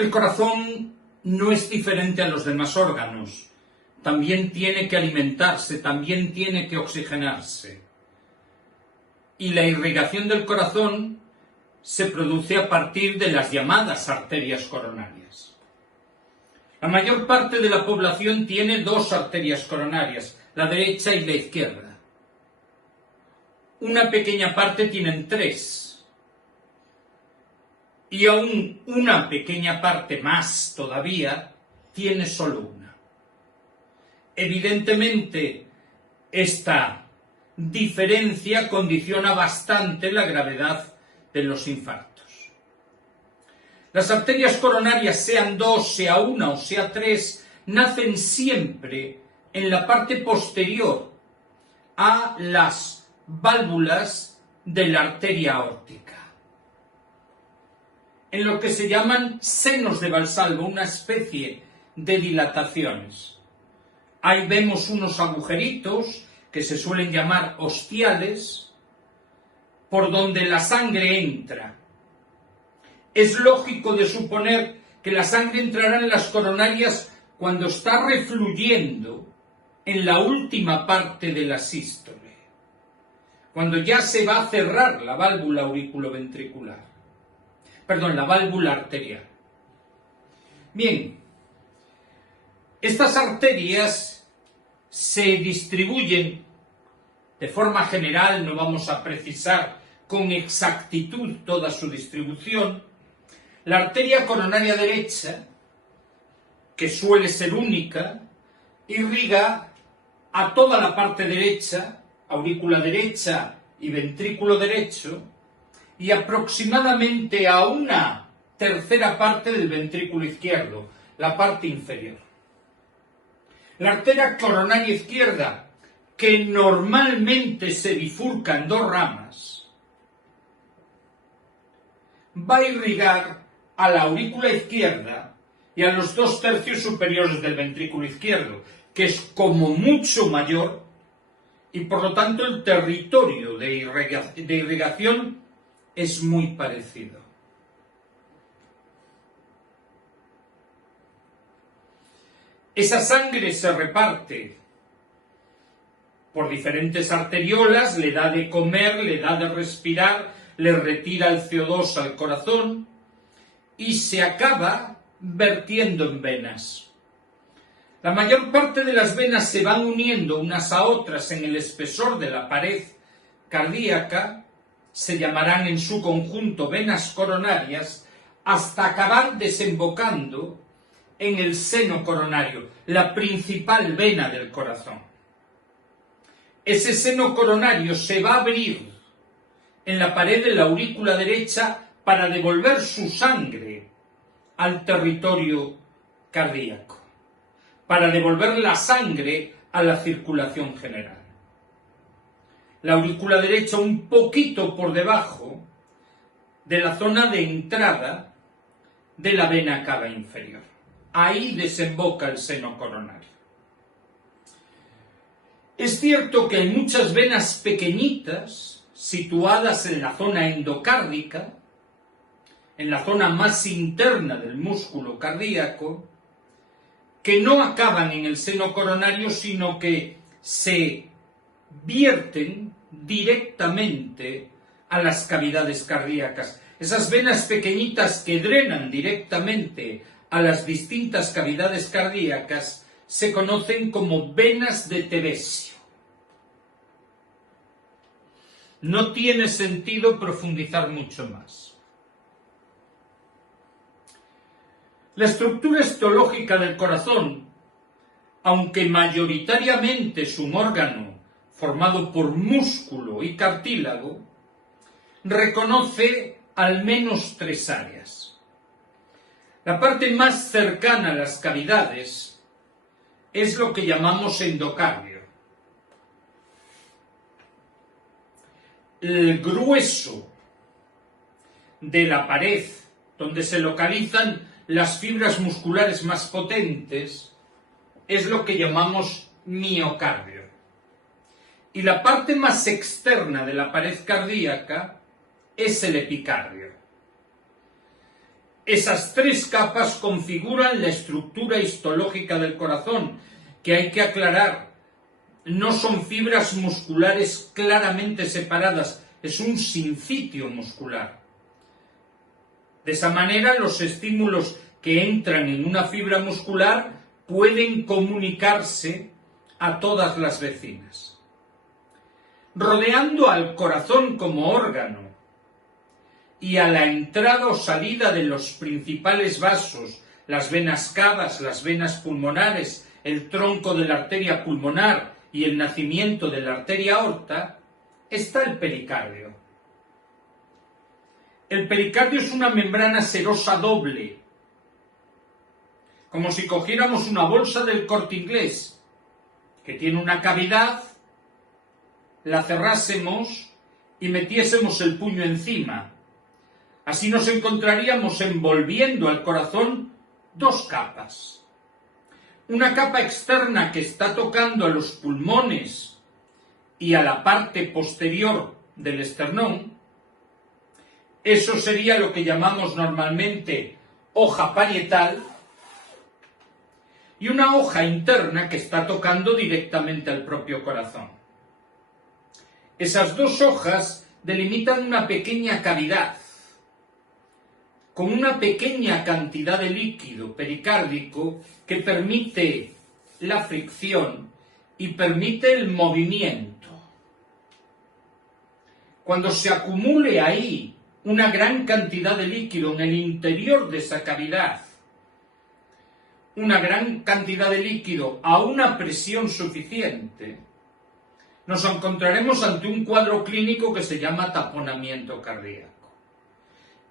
El corazón no es diferente a los demás órganos. También tiene que alimentarse, también tiene que oxigenarse. Y la irrigación del corazón se produce a partir de las llamadas arterias coronarias. La mayor parte de la población tiene dos arterias coronarias, la derecha y la izquierda. Una pequeña parte tienen tres. Y aún una pequeña parte más todavía tiene solo una. Evidentemente, esta diferencia condiciona bastante la gravedad de los infartos. Las arterias coronarias, sean dos, sea una o sea tres, nacen siempre en la parte posterior a las válvulas de la arteria aórtica, en lo que se llaman senos de Valsalva, una especie de dilataciones. Ahí vemos unos agujeritos que se suelen llamar ostiales, por donde la sangre entra. Es lógico de suponer que la sangre entrará en las coronarias cuando está refluyendo en la última parte de la sístole, cuando ya se va a cerrar la válvula auriculoventricular. La válvula arterial. Bien, estas arterias se distribuyen de forma general, no vamos a precisar con exactitud toda su distribución. La arteria coronaria derecha, que suele ser única, irriga a toda la parte derecha, aurícula derecha y ventrículo derecho, y aproximadamente a una tercera parte del ventrículo izquierdo, la parte inferior. La arteria coronaria izquierda, que normalmente se bifurca en dos ramas, va a irrigar a la aurícula izquierda y a los 2/3 superiores del ventrículo izquierdo, que es como mucho mayor, y por lo tanto el territorio de irrigación es muy parecido. Esa sangre se reparte por diferentes arteriolas, le da de comer, le da de respirar, le retira el CO2 al corazón y se acaba vertiendo en venas. La mayor parte de las venas se van uniendo unas a otras en el espesor de la pared cardíaca, se llamarán en su conjunto venas coronarias, hasta acabar desembocando en el seno coronario, la principal vena del corazón. Ese seno coronario se va a abrir en la pared de la aurícula derecha para devolver su sangre al territorio cardíaco, para devolver la sangre a la circulación general. La aurícula derecha un poquito por debajo de la zona de entrada de la vena cava inferior. Ahí desemboca el seno coronario. Es cierto que hay muchas venas pequeñitas situadas en la zona endocárdica, en la zona más interna del músculo cardíaco, que no acaban en el seno coronario, sino que se vierten directamente a las cavidades cardíacas. Esas venas pequeñitas que drenan directamente a las distintas cavidades cardíacas se conocen como venas de Tevesio. No tiene sentido profundizar mucho más. La estructura histológica del corazón, aunque mayoritariamente es un órgano formado por músculo y cartílago, reconoce al menos tres áreas. La parte más cercana a las cavidades es lo que llamamos endocardio. El grueso de la pared donde se localizan las fibras musculares más potentes es lo que llamamos miocardio. Y la parte más externa de la pared cardíaca es el epicardio. Esas tres capas configuran la estructura histológica del corazón, que hay que aclarar. No son fibras musculares claramente separadas, es un sincitio muscular. De esa manera, los estímulos que entran en una fibra muscular pueden comunicarse a todas las vecinas. Rodeando al corazón como órgano y a la entrada o salida de los principales vasos, las venas cavas, las venas pulmonares, el tronco de la arteria pulmonar y el nacimiento de la arteria aorta, está el pericardio. El pericardio es una membrana serosa doble, como si cogiéramos una bolsa del Corte Inglés, que tiene una cavidad, la cerrásemos y metiésemos el puño encima. Así nos encontraríamos envolviendo al corazón dos capas. Una capa externa que está tocando a los pulmones y a la parte posterior del esternón. Eso sería lo que llamamos normalmente hoja parietal. Y una hoja interna que está tocando directamente al propio corazón. Esas dos hojas delimitan una pequeña cavidad con una pequeña cantidad de líquido pericárdico que permite la fricción y permite el movimiento. Cuando se acumule ahí una gran cantidad de líquido en el interior de esa cavidad, una gran cantidad de líquido a una presión suficiente, nos encontraremos ante un cuadro clínico que se llama taponamiento cardíaco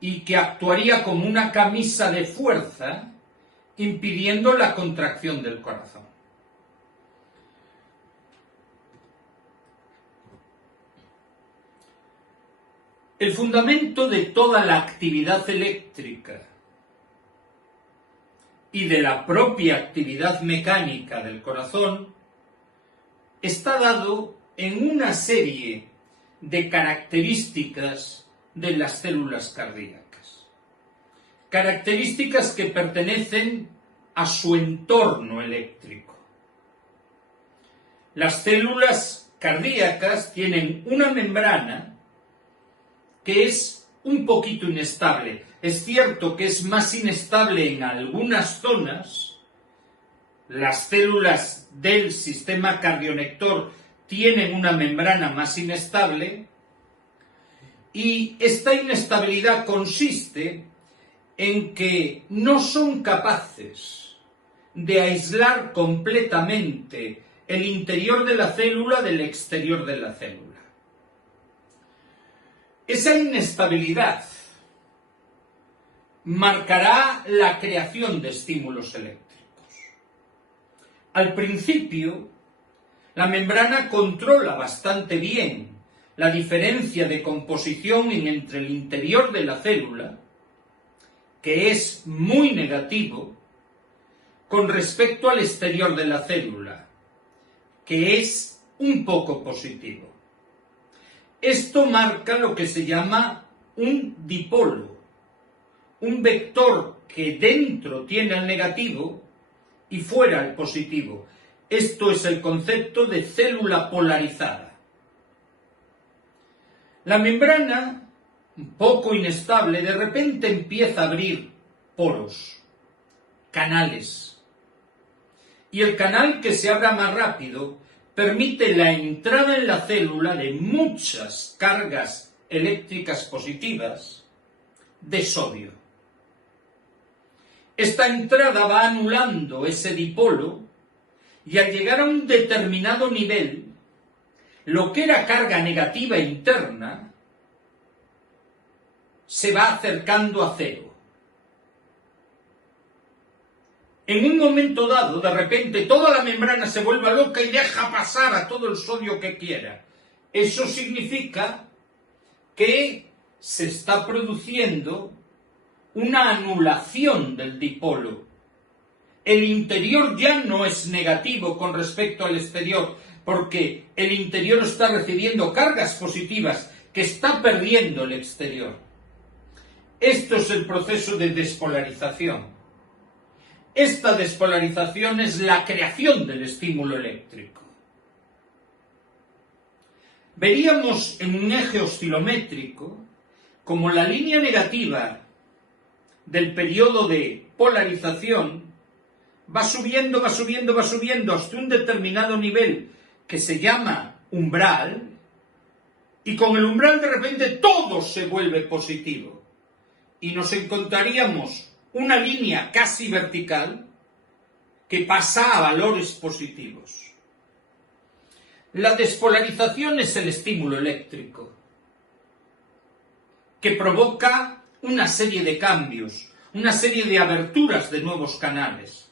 y que actuaría como una camisa de fuerza impidiendo la contracción del corazón. El fundamento de toda la actividad eléctrica y de la propia actividad mecánica del corazón está dado en una serie de características de las células cardíacas. Características que pertenecen a su entorno eléctrico. Las células cardíacas tienen una membrana que es un poquito inestable. Es cierto que es más inestable en algunas zonas. Las células del sistema cardionector tienen una membrana más inestable y esta inestabilidad consiste en que no son capaces de aislar completamente el interior de la célula del exterior de la célula. Esa inestabilidad marcará la creación de estímulos eléctricos. Al principio, la membrana controla bastante bien la diferencia de composición entre el interior de la célula, que es muy negativo, con respecto al exterior de la célula, que es un poco positivo. Esto marca lo que se llama un dipolo, un vector que dentro tiene el negativo y fuera el positivo. Esto es el concepto de célula polarizada. La membrana, un poco inestable, de repente empieza a abrir poros, canales. Y el canal que se abra más rápido permite la entrada en la célula de muchas cargas eléctricas positivas de sodio. Esta entrada va anulando ese dipolo y al llegar a un determinado nivel, lo que era carga negativa interna se va acercando a cero. En un momento dado, de repente, toda la membrana se vuelve loca y deja pasar a todo el sodio que quiera. Eso significa que se está produciendo una anulación del dipolo. El interior ya no es negativo con respecto al exterior, porque el interior está recibiendo cargas positivas que está perdiendo el exterior. Esto es el proceso de despolarización. Esta despolarización es la creación del estímulo eléctrico. Veríamos en un eje oscilométrico como la línea negativa del periodo de polarización va subiendo, va subiendo, va subiendo hasta un determinado nivel que se llama umbral, y con el umbral de repente todo se vuelve positivo y nos encontraríamos una línea casi vertical que pasa a valores positivos. La despolarización es el estímulo eléctrico que provoca una serie de cambios, una serie de aberturas de nuevos canales.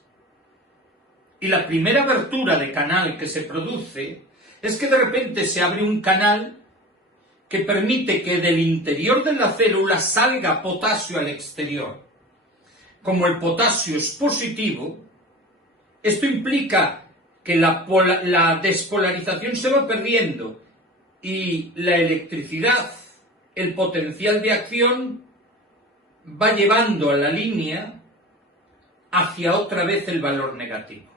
Y la primera abertura de canal que se produce es que de repente se abre un canal que permite que del interior de la célula salga potasio al exterior. Como el potasio es positivo, esto implica que la despolarización se va perdiendo y la electricidad, el potencial de acción, va llevando a la línea hacia otra vez el valor negativo.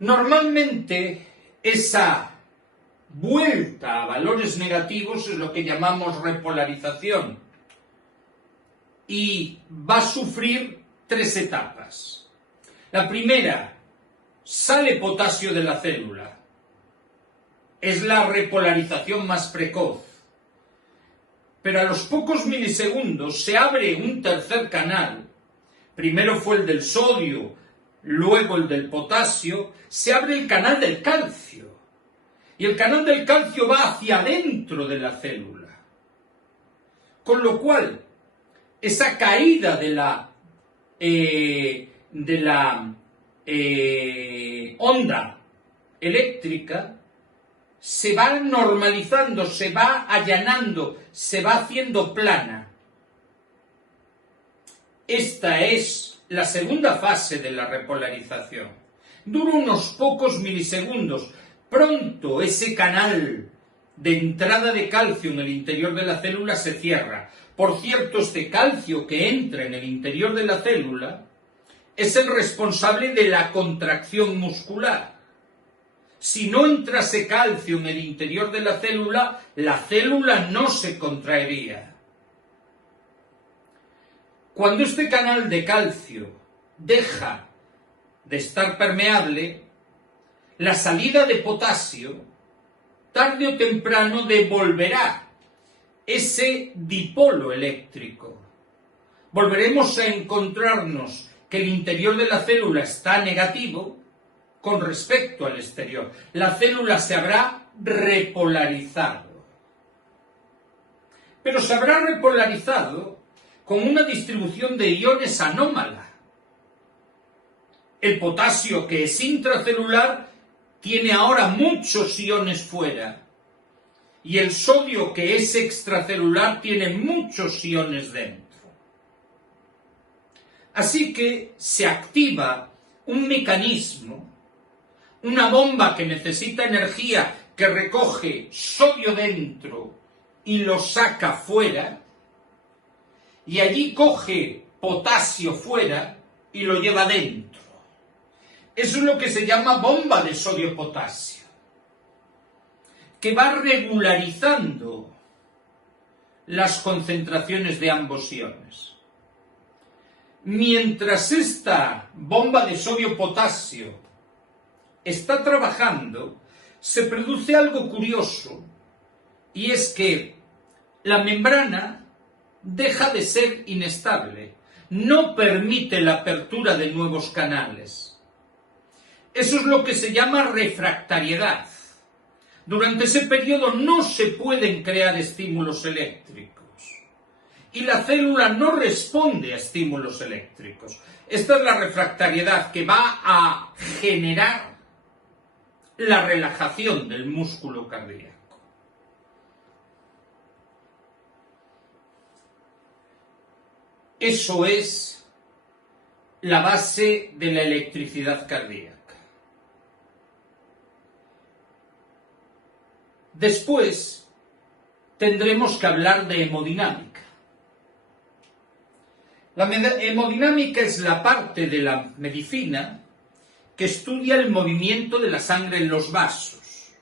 Normalmente esa vuelta a valores negativos es lo que llamamos repolarización y va a sufrir 3 etapas. La primera, sale potasio de la célula. Es la repolarización más precoz. Pero a los pocos milisegundos se abre un tercer canal. Primero fue el del sodio, luego el del potasio. Se abre el canal del calcio. Y el canal del calcio va hacia adentro de la célula. Con lo cual, esa caída de la onda eléctrica se va normalizando, se va allanando, se va haciendo plana. Esta es la segunda fase de la repolarización. Dura unos pocos milisegundos. Pronto ese canal de entrada de calcio en el interior de la célula se cierra. Por cierto, este calcio que entra en el interior de la célula es el responsable de la contracción muscular. Si no entrase calcio en el interior de la célula no se contraería. Cuando este canal de calcio deja de estar permeable, la salida de potasio, tarde o temprano, devolverá ese dipolo eléctrico. Volveremos a encontrarnos que el interior de la célula está negativo con respecto al exterior. La célula se habrá repolarizado. Pero se habrá repolarizado con una distribución de iones anómala. El potasio, que es intracelular, tiene ahora muchos iones fuera. Y el sodio, que es extracelular, tiene muchos iones dentro. Así que se activa un mecanismo, una bomba que necesita energía, que recoge sodio dentro y lo saca fuera, y allí coge potasio fuera y lo lleva dentro. Eso es lo que se llama bomba de sodio-potasio, que va regularizando las concentraciones de ambos iones. Mientras esta bomba de sodio-potasio está trabajando, se produce algo curioso, y es que la membrana deja de ser inestable, no permite la apertura de nuevos canales. Eso es lo que se llama refractariedad. Durante ese periodo no se pueden crear estímulos eléctricos y la célula no responde a estímulos eléctricos. Esta es la refractariedad, que va a generar la relajación del músculo cardíaco. Eso es la base de la electricidad cardíaca. Después tendremos que hablar de hemodinámica. La hemodinámica es la parte de la medicina que estudia el movimiento de la sangre en los vasos.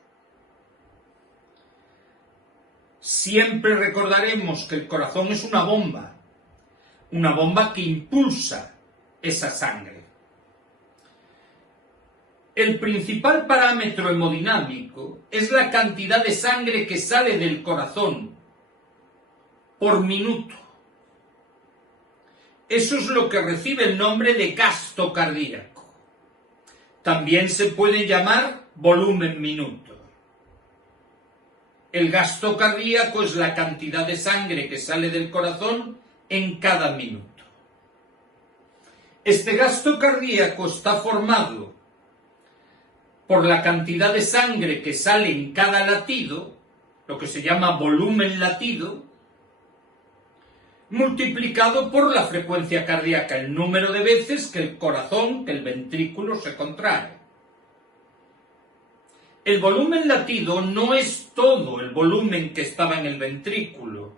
Siempre recordaremos que el corazón es una bomba que impulsa esa sangre. El principal parámetro hemodinámico es la cantidad de sangre que sale del corazón por minuto. Eso es lo que recibe el nombre de gasto cardíaco. También se puede llamar volumen minuto. El gasto cardíaco es la cantidad de sangre que sale del corazón en cada minuto. Este gasto cardíaco está formado por la cantidad de sangre que sale en cada latido, lo que se llama volumen latido, multiplicado por la frecuencia cardíaca, el número de veces que el corazón, que el ventrículo se contrae. El volumen latido no es todo el volumen que estaba en el ventrículo,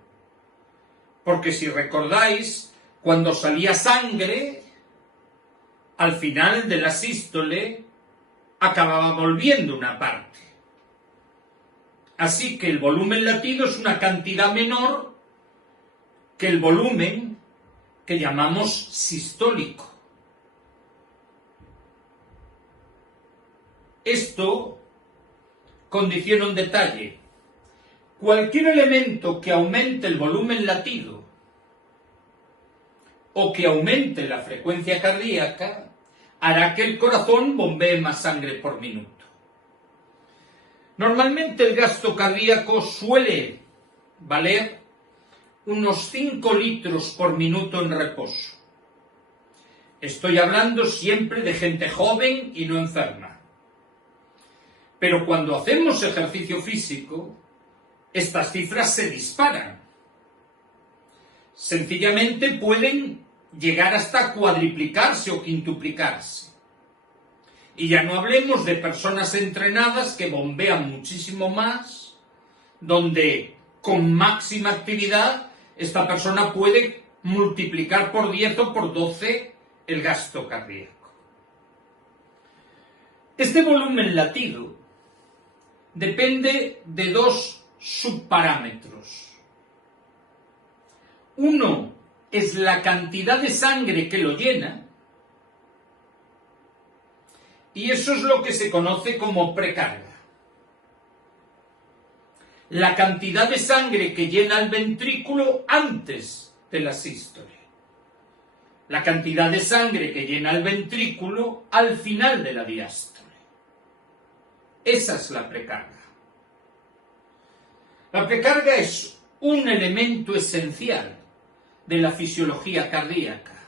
porque si recordáis, cuando salía sangre, al final de la sístole, acababa volviendo una parte. Así que el volumen latido es una cantidad menor que el volumen que llamamos sistólico. Esto condiciona un detalle. Cualquier elemento que aumente el volumen latido o que aumente la frecuencia cardíaca hará que el corazón bombee más sangre por minuto. Normalmente el gasto cardíaco suele valer unos 5 litros por minuto en reposo. Estoy hablando siempre de gente joven y no enferma. Pero cuando hacemos ejercicio físico, estas cifras se disparan. Sencillamente pueden llegar hasta cuadriplicarse o quintuplicarse. Y ya no hablemos de personas entrenadas que bombean muchísimo más, donde con máxima actividad esta persona puede multiplicar por 10 o por 12 el gasto cardíaco. Este volumen latido depende de dos subparámetros. Uno es la cantidad de sangre que lo llena, y eso es lo que se conoce como precarga. La cantidad de sangre que llena el ventrículo antes de la sístole. La cantidad de sangre que llena el ventrículo al final de la diástole. Esa es la precarga. La precarga es un elemento esencial de la fisiología cardíaca.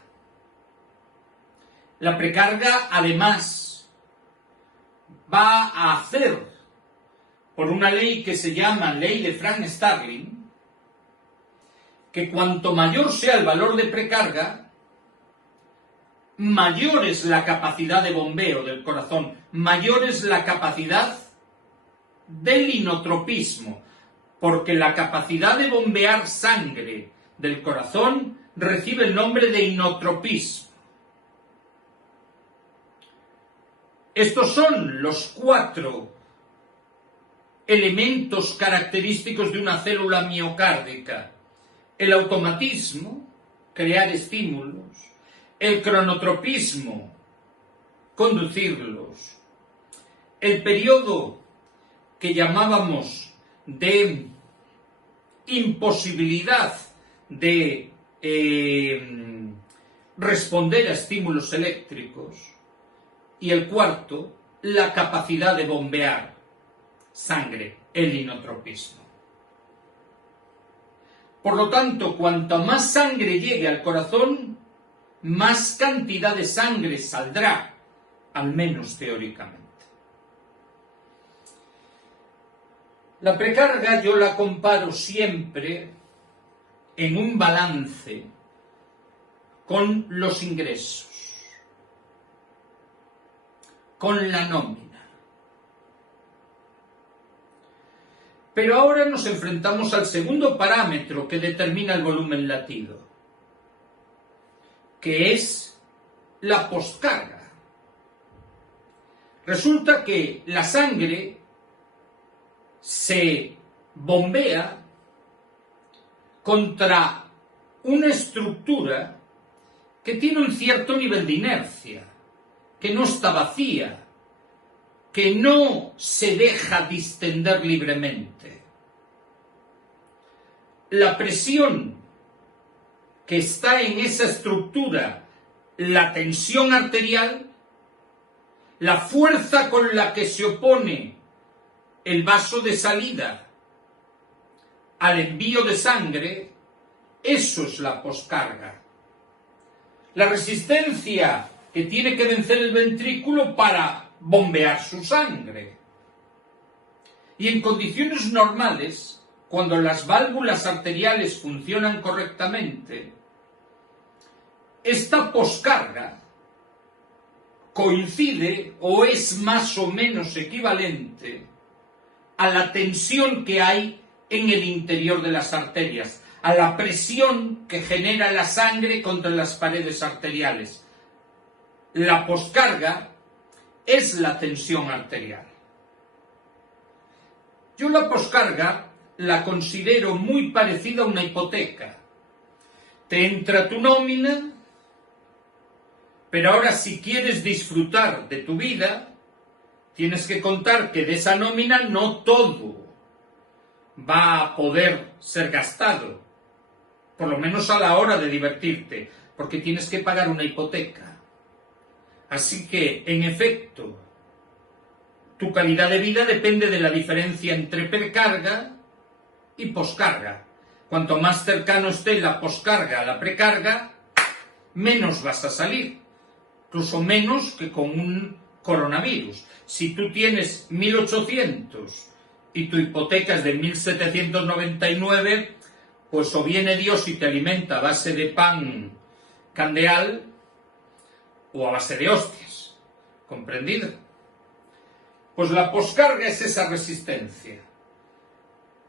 La precarga, además, va a hacer, por una ley que se llama ley de Frank-Starling, que cuanto mayor sea el valor de precarga, mayor es la capacidad de bombeo del corazón, mayor es la capacidad del inotropismo, porque la capacidad de bombear sangre del corazón recibe el nombre de inotropismo. Estos son los 4 elementos característicos de una célula miocárdica: el automatismo, crear estímulos; el cronotropismo, conducirlos; el periodo que llamábamos de imposibilidad de responder a estímulos eléctricos; y el cuarto, la capacidad de bombear sangre, el inotropismo. Por lo tanto, cuanto más sangre llegue al corazón, más cantidad de sangre saldrá, al menos teóricamente. La precarga yo la comparo siempre en un balance con los ingresos, con la nómina. Pero ahora nos enfrentamos al segundo parámetro que determina el volumen latido, que es la poscarga. Resulta que la sangre se bombea contra una estructura que tiene un cierto nivel de inercia, que no está vacía, que no se deja distender libremente. La presión que está en esa estructura, la tensión arterial, la fuerza con la que se opone el vaso de salida al envío de sangre, eso es la poscarga. La resistencia que tiene que vencer el ventrículo para bombear su sangre. Y en condiciones normales, cuando las válvulas arteriales funcionan correctamente, esta poscarga coincide o es más o menos equivalente a la tensión que hay en el interior de las arterias, a la presión que genera la sangre contra las paredes arteriales. La poscarga es la tensión arterial. Yo la poscarga la considero muy parecida a una hipoteca. Te entra tu nómina, pero ahora si quieres disfrutar de tu vida, tienes que contar que de esa nómina no todo va a poder ser gastado, por lo menos a la hora de divertirte, porque tienes que pagar una hipoteca. Así que, en efecto, tu calidad de vida depende de la diferencia entre precarga y poscarga. Cuanto más cercano esté la poscarga a la precarga, menos vas a salir, incluso menos que con un coronavirus. Si tú tienes 1.800 y tu hipoteca es de 1.799, pues o viene Dios y te alimenta a base de pan candeal o a base de hostias. ¿Comprendido? Pues la poscarga es esa resistencia.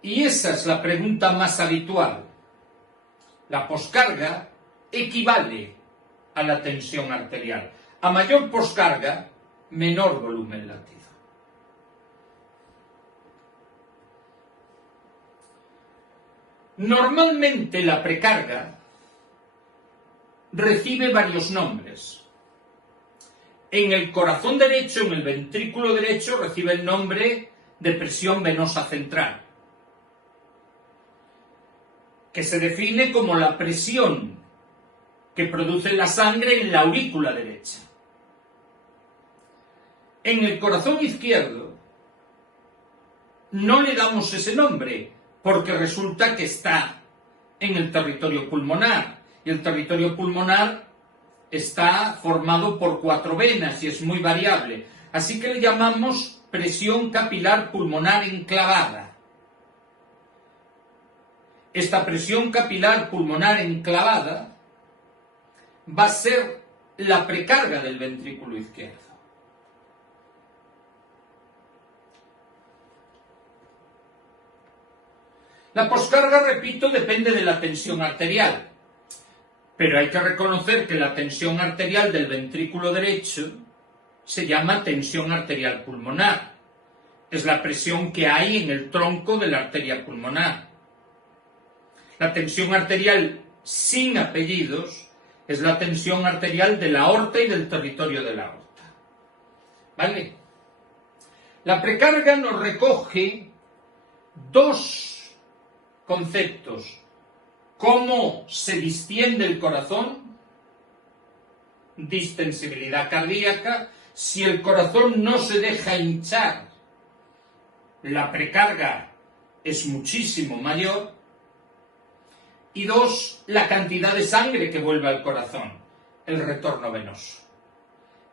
Y esa es la pregunta más habitual. La poscarga equivale a la tensión arterial. A mayor poscarga, menor volumen latido. Normalmente la precarga recibe varios nombres. En el corazón derecho, en el ventrículo derecho, recibe el nombre de presión venosa central, que se define como la presión que produce la sangre en la aurícula derecha. En el corazón izquierdo no le damos ese nombre, porque resulta que está en el territorio pulmonar, y el territorio pulmonar está formado por 4 venas y es muy variable. Así que le llamamos presión capilar pulmonar enclavada. Esta presión capilar pulmonar enclavada va a ser la precarga del ventrículo izquierdo. La poscarga, repito, depende de la tensión arterial, pero hay que reconocer que la tensión arterial del ventrículo derecho se llama tensión arterial pulmonar. Es la presión que hay en el tronco de la arteria pulmonar. La tensión arterial sin apellidos es la tensión arterial de la aorta y del territorio de la aorta. ¿Vale? La precarga nos recoge 2 conceptos: cómo se distiende el corazón, distensibilidad cardíaca. Si el corazón no se deja hinchar, la precarga es muchísimo mayor. Y 2, la cantidad de sangre que vuelve al corazón, el retorno venoso.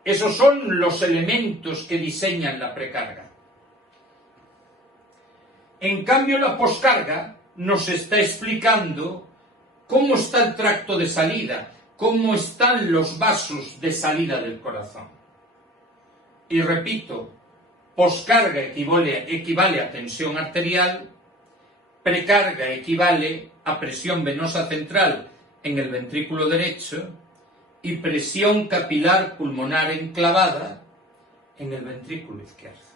Esos son los elementos que diseñan la precarga. En cambio, la poscarga nos está explicando cómo está el tracto de salida, cómo están los vasos de salida del corazón. Y repito, poscarga equivale a tensión arterial, Precarga equivale a presión venosa central en el ventrículo derecho y presión capilar pulmonar enclavada en el ventrículo izquierdo.